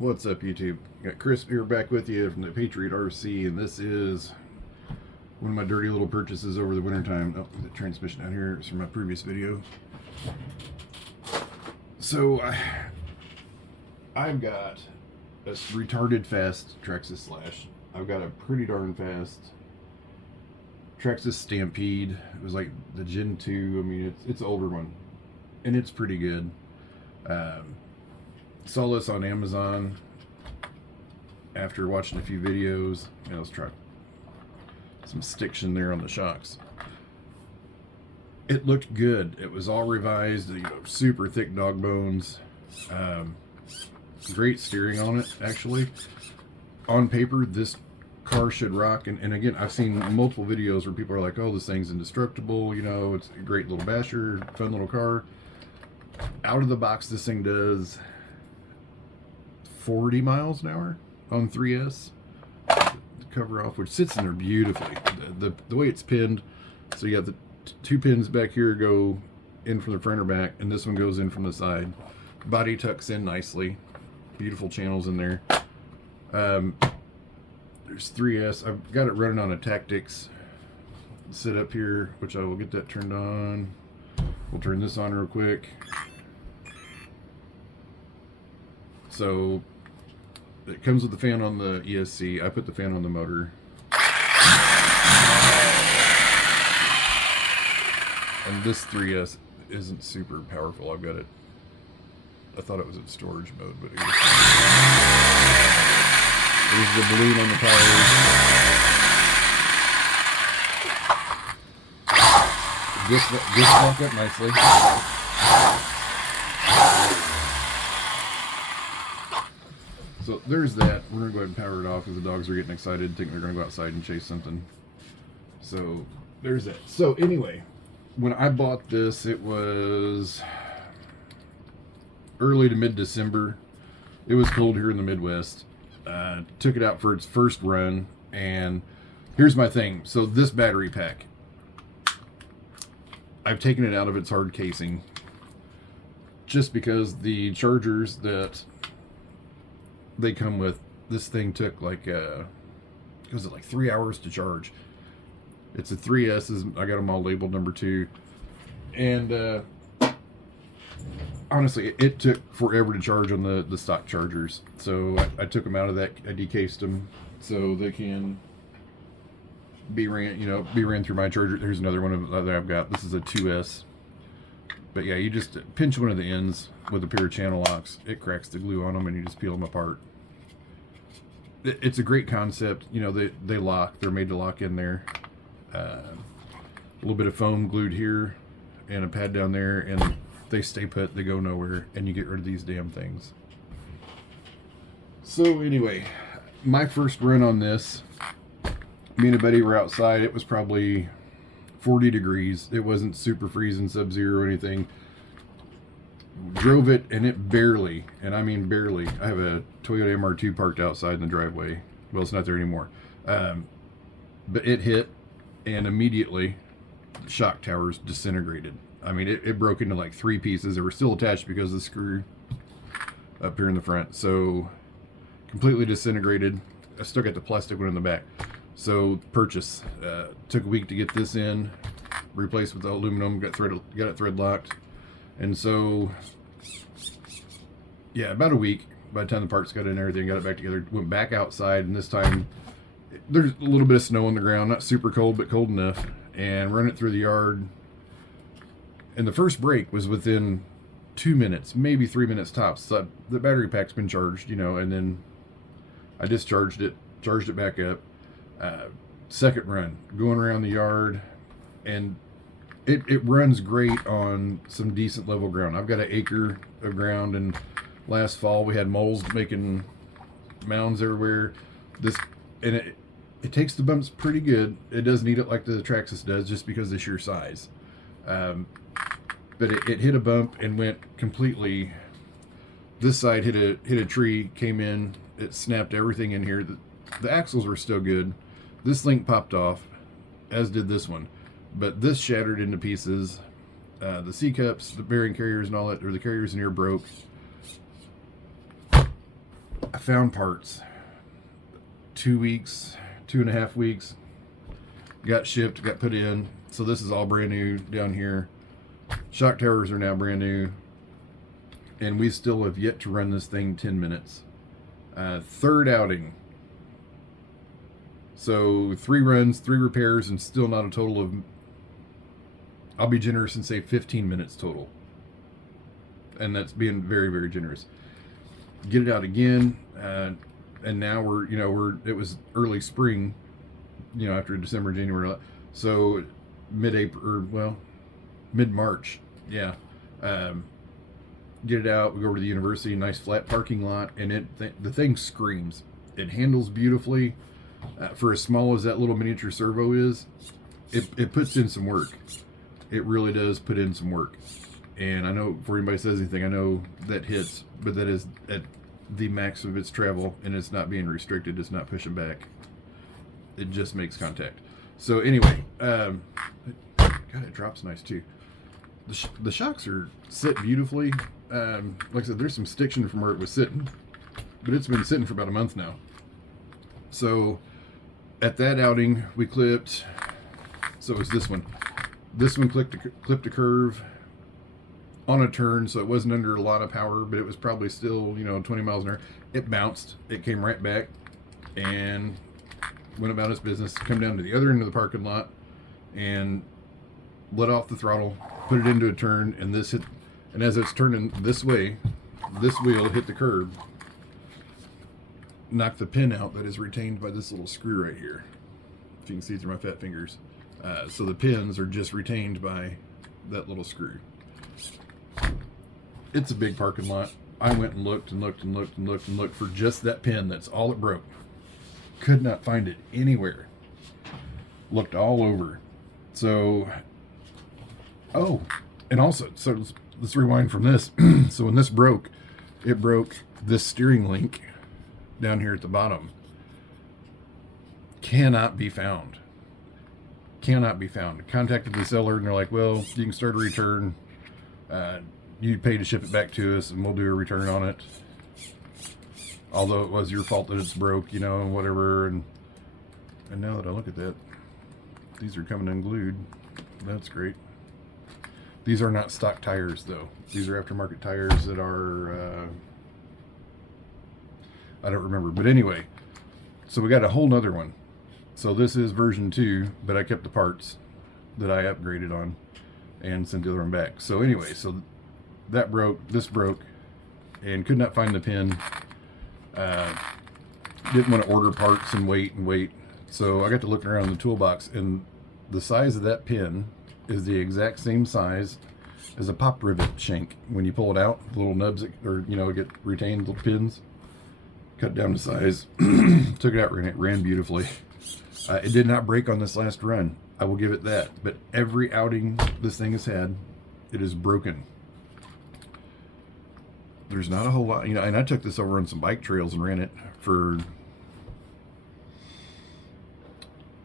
What's up, YouTube? Got Chris here back with you from the Patriot RC, and this is one of my dirty little purchases over the wintertime. Oh, the transmission out here is from my previous video. So, I've got a retarded fast Traxxas Slash. I've got a pretty darn fast Traxxas Stampede. It was like the Gen 2. I mean, it's an older one, and it's pretty good. Saw this on Amazon after watching a few videos. Let's try some stiction there on the shocks. It looked good. It was all revised, super thick dog bones. Great steering on it, actually. On paper, this car should rock. And again, I've seen multiple videos where people are like, oh, this thing's indestructible. It's a great little basher, fun little car. Out of the box, this thing does 40 miles an hour on 3S. The cover off, which sits in there beautifully. The way it's pinned, so you got the two pins back here go in from the front or back, and this one goes in from the side. Body tucks in nicely. Beautiful channels in there. There's 3S. I've got it running on a Tactics sit up here, which I will get that turned on. We'll turn this on real quick. So it comes with the fan on the ESC. I put the fan on the motor. And this 3S isn't super powerful. I've got it. I thought it was in storage mode, but there's the balloon on the tires. This locked up nicely. So there's that. We're going to go ahead and power it off because the dogs are getting excited, thinking they're going to go outside and chase something. So there's that. So anyway, when I bought this, it was early to mid-December. It was cold here in the Midwest. Took it out for its first run, and here's my thing. So this battery pack, I've taken it out of its hard casing just because the chargers that they come with, this thing took like was it like 3 hours to charge. It's a 3S's. I got them all labeled number 2, and honestly, it took forever to charge on the stock chargers. So I took them out of that. I decased them so they can be ran through my charger. There's another one that I've got. This is a 2S. But yeah, you just pinch one of the ends with a pair of channel locks. It cracks the glue on them, and you just peel them apart. It's a great concept. They lock. They're made to lock in there. A little bit of foam glued here and a pad down there, and they stay put. They go nowhere, and you get rid of these damn things. So anyway, my first run on this, me and a buddy were outside. It was probably 40 degrees. It wasn't super freezing, sub-zero or anything. Drove it, and it barely, and I mean barely. I have a Toyota MR2 parked outside in the driveway. Well, it's not there anymore. But it hit, and immediately the shock towers disintegrated. I mean, it broke into like 3 pieces. They were still attached because of the screw up here in the front. So completely disintegrated. I still got the plastic one in the back. So purchase. Took a week to get this in, replaced with the aluminum, got it thread locked. And so, yeah, about a week. By the time the parts got in and everything, got it back together, went back outside, and this time there's a little bit of snow on the ground, not super cold, but cold enough, and run it through the yard. And the first break was within 2 minutes, maybe 3 minutes tops. So the battery pack's been charged, and then I discharged it, charged it back up. Second run, going around the yard, and it runs great on some decent level ground. I've got an acre of ground, and last fall we had moles making mounds everywhere. It takes the bumps pretty good. It doesn't eat it like the Traxxas does, just because of the sheer size. But it hit a bump and went completely. This side hit a tree, came in, it snapped everything in here. The axles were still good. This link popped off, as did this one. But this shattered into pieces. The C-cups, the bearing carriers and all that, or the carriers in here broke. I found parts. 2 weeks, 2.5 weeks, got shipped, got put in. So this is all brand new down here. Shock towers are now brand new. And we still have yet to run this thing 10 minutes. Third outing. So 3 runs, 3 repairs, and still not a total of, I'll be generous and say 15 minutes total. And that's being very, very generous. Get it out again. And now it was early spring, after December, January. So mid-March. Yeah. Get it out. We go over to the university, nice flat parking lot, and the thing screams. It handles beautifully. For as small as that little miniature servo is, it puts in some work. It really does put in some work. And I know before anybody says anything, I know that hits, but that is at the max of its travel, and it's not being restricted. It's not pushing back. It just makes contact. So anyway, God, it drops nice too. The shocks sit beautifully. Like I said, there's some stiction from where it was sitting, but it's been sitting for about a month now. So at that outing, we clipped. So it was this one. This one clipped a curve on a turn, so it wasn't under a lot of power, but it was probably still 20 miles an hour. It bounced. It came right back and went about its business. Come down to the other end of the parking lot and let off the throttle, put it into a turn, and this hit. And as it's turning this way, this wheel hit the curb, knocked the pin out that is retained by this little screw right here. If you can see through my fat fingers. So the pins are just retained by that little screw. It's a big parking lot. I went and looked and looked and looked and looked and looked for just that pin. That's all it broke. Could not find it anywhere. Looked all over. So, and also, so let's rewind from this. So when this broke, it broke this steering link down here at the bottom. Cannot be found. Cannot be found. Contacted the seller and they're like, well, you can start a return. You pay to ship it back to us and we'll do a return on it. Although it was your fault that it's broke, and whatever. And now that I look at that, these are coming unglued. That's great. These are not stock tires though. These are aftermarket tires that are, I don't remember. But anyway, so we got a whole nother one. So this is version 2, but I kept the parts that I upgraded on and sent the other one back. So anyway, so that broke, this broke, and could not find the pin. Didn't want to order parts and wait. So I got to looking around in the toolbox, and the size of that pin is the exact same size as a pop rivet shank. When you pull it out, the little nubs get retained little pins. Cut down to size, took it out, ran beautifully. It did not break on this last run. I will give it that. But every outing this thing has had, it is broken. There's not a whole lot, and I took this over on some bike trails and ran it for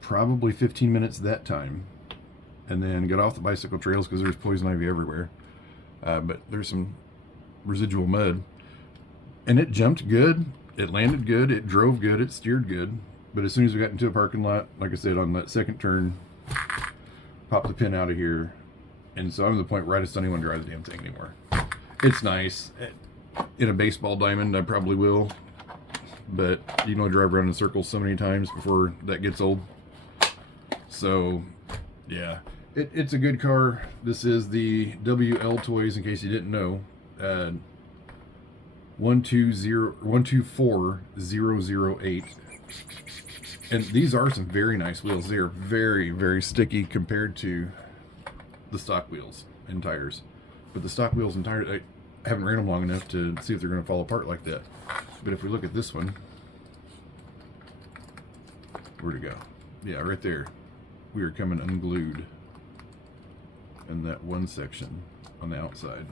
probably 15 minutes that time. And then got off the bicycle trails because there's poison ivy everywhere. But there's some residual mud. And it jumped good. It landed good. It drove good. It steered good. But as soon as we got into a parking lot, like I said, on that second turn, popped the pin out of here. And so I'm at the point where I just don't even want to drive the damn thing anymore. It's nice. In a baseball diamond, I probably will. But you can only drive around in circles so many times before that gets old. So, yeah. It's a good car. This is the Wltoys, in case you didn't know. 124008. And these are some very nice wheels. They are very, very sticky compared to the stock wheels and tires. But the stock wheels and tires, I haven't ran them long enough to see if they're going to fall apart like that. But if we look at this one, where'd it go? Yeah, right there. We are coming unglued in that one section on the outside.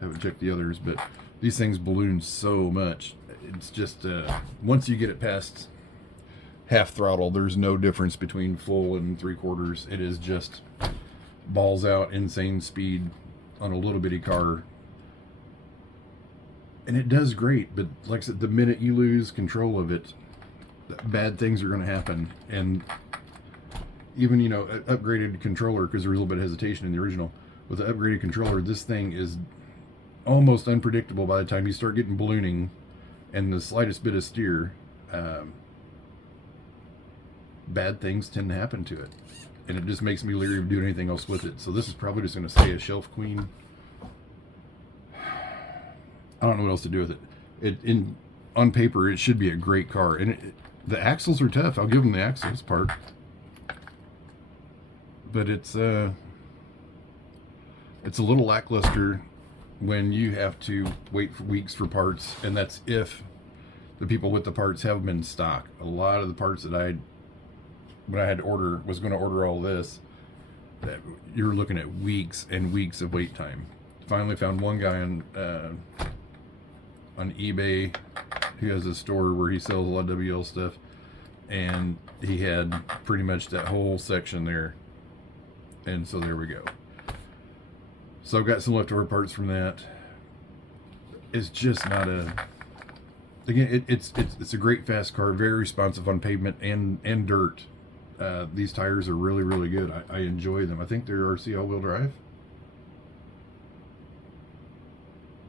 Haven't checked the others, but these things balloon so much. It's just, once you get it past half throttle, there's no difference between full and 3/4. It is just balls out, insane speed on a little bitty car. and it does great. But like I said, the minute you lose control of it, bad things are going to happen. And even, you know, an upgraded controller, because there was a little bit of hesitation in the original, with the upgraded controller, this thing is almost unpredictable by the time you start getting ballooning and the slightest bit of steer. Bad things tend to happen to it, and it just makes me leery of doing anything else with it. So this is probably just going to stay a shelf queen. I don't know what else to do with it. On paper, it should be a great car, and the axles are tough. I'll give them the axles part, but it's a little lackluster when you have to wait for weeks for parts, and that's if the people with the parts have them in stock. A lot of the parts that when I had to order, was going to order all this, that you're looking at weeks and weeks of wait time. Finally found one guy on eBay who has a store where he sells a lot of WL stuff, and he had pretty much that whole section there, and so there we go. So I've got some leftover parts from that. It's just not again, it's a great fast car, very responsive on pavement and dirt. These tires are really, really good. I enjoy them. I think they're RC all-wheel drive,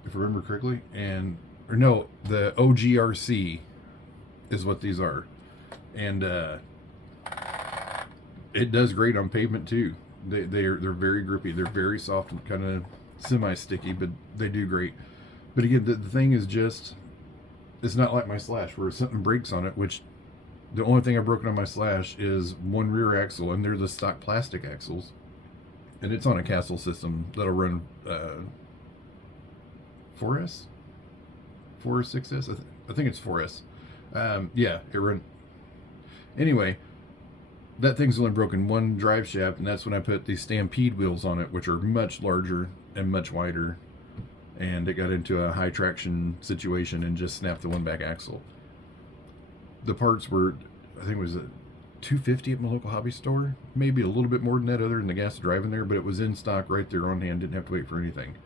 if I remember correctly. Or no, the OGRC is what these are. And it does great on pavement too. They're very grippy. They're very soft and kind of semi-sticky, but they do great. But again, the thing is just, it's not like my Slash where something breaks on it, which the only thing I've broken on my Slash is one rear axle, and they're the stock plastic axles. And it's on a Castle system that'll run 4S? 4 or 6S? I think it's 4S. Yeah, it run. Anyway, that thing's only broken one drive shaft, and that's when I put these Stampede wheels on it, which are much larger and much wider. And it got into a high traction situation and just snapped the one back axle. The parts were, I think it was $250 at my local hobby store, maybe a little bit more than that other than the gas driving there, but it was in stock right there on hand, didn't have to wait for anything.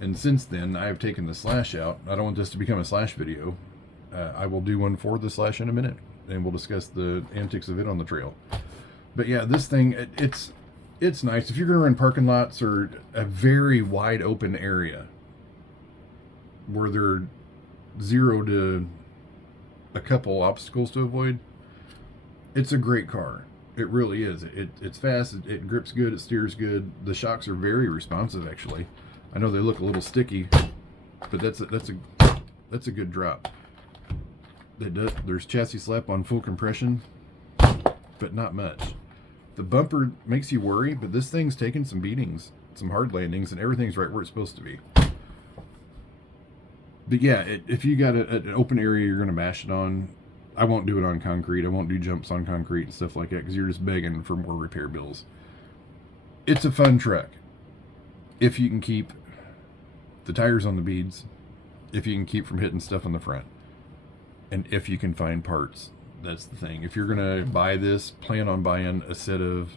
And since then, I have taken the Slash out. I don't want this to become a Slash video. I will do one for the Slash in a minute, and we'll discuss the antics of it on the trail. But yeah, this thing, it's nice. If you're going to run parking lots or a very wide open area where there are 0 to a couple obstacles to avoid, it's a great car. It really is. It's fast, it grips good, it steers good. The shocks are very responsive, actually. I know they look a little sticky, but that's a good drop. There's chassis slap on full compression, but not much. The bumper makes you worry, but this thing's taken some beatings, some hard landings, and everything's right where it's supposed to be. But yeah, if you got an open area you're going to mash it on, I won't do it on concrete. I won't do jumps on concrete and stuff like that because you're just begging for more repair bills. It's a fun truck if you can keep the tires on the beads, if you can keep from hitting stuff on the front, and if you can find parts. That's the thing. If you're going to buy this, plan on buying a set of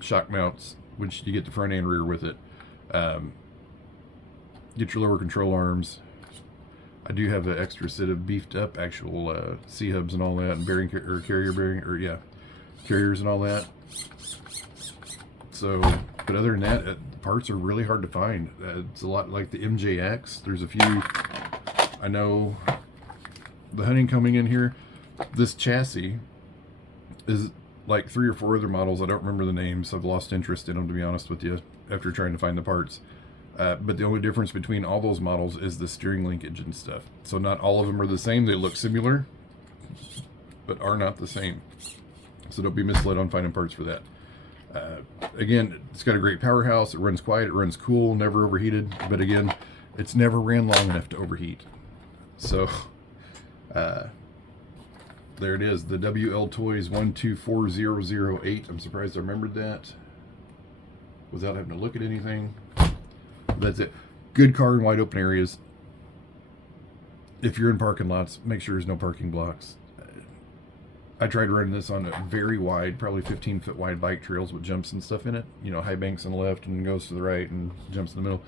shock mounts, which you get the front and rear with it. Get your lower control arms. I do have an extra set of beefed up actual C-hubs and all that, and carriers and all that. So, but other than that, parts are really hard to find. It's a lot like the MJX. There's a few. I know the hunting coming in here. This chassis is like 3 or 4 other models. I don't remember the names. I've lost interest in them, to be honest with you, after trying to find the parts. But the only difference between all those models is the steering linkage and stuff. So not all of them are the same. They look similar, but are not the same. So don't be misled on finding parts for that. Again, it's got a great powerhouse. It runs quiet. It runs cool. Never overheated. But again, it's never ran long enough to overheat. So there it is. The Wltoys 124008. I'm surprised I remembered that without having to look at anything. That's it. Good car in wide open areas. If you're in parking lots, make sure there's no parking blocks. I tried running this on a very wide, probably 15-foot wide bike trails with jumps and stuff in it. You know, high banks on the left and goes to the right and jumps in the middle.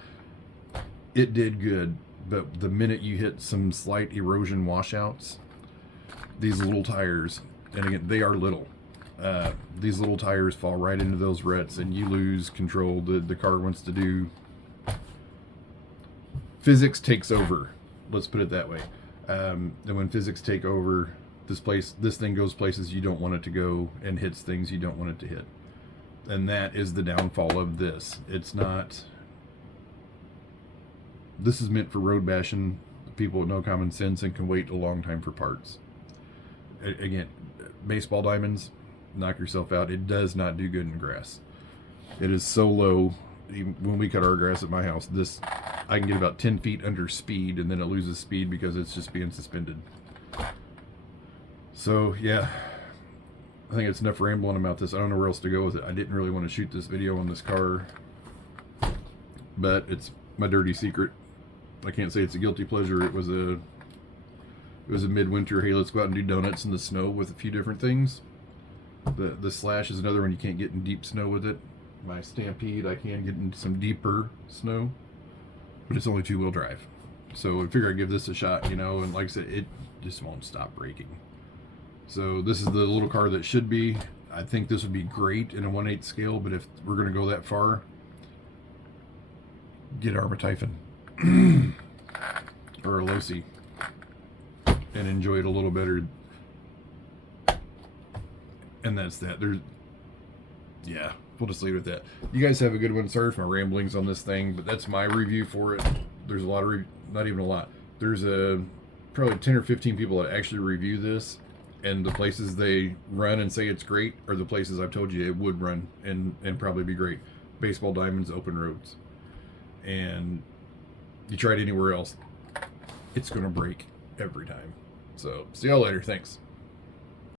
It did good, but the minute you hit some slight erosion washouts, these little tires, and again, they are little, these little tires fall right into those ruts and you lose control. The car wants to do, physics takes over, let's put it that way. And when physics take over, this thing goes places you don't want it to go and hits things you don't want it to hit. And that is the downfall of this. It's not, this is meant for road bashing people with no common sense and can wait a long time for parts. Again, baseball diamonds, knock yourself out. It does not do good in grass. It is so low. Even when we cut our grass at my house, this, I can get about 10 feet under speed, and then it loses speed because it's just being suspended. So yeah, I think it's enough rambling about this. I don't know where else to go with it. I didn't really want to shoot this video on this car, but it's my dirty secret. I can't say it's a guilty pleasure. It was a midwinter, hey, let's go out and do donuts in the snow with a few different things. The Slash is another one. You can't get in deep snow with it. My Stampede, I can get into some deeper snow, but it's only 2-wheel drive. So I figure I'd give this a shot, you know, and like I said, it just won't stop breaking. So this is the little car that should be. I think this would be great in a 1/8 scale, but if we're going to go that far, get Armatyphon or a Losi and enjoy it a little better. And that's that. Yeah, we'll just leave it at that. You guys have a good one. Sorry for my ramblings on this thing, but that's my review for it. There's a lot of, not even a lot. There's probably 10 or 15 people that actually review this, and the places they run and say it's great are the places I've told you it would run and probably be great. Baseball diamonds, open roads. And you try it anywhere else, it's going to break every time. So see y'all later. Thanks.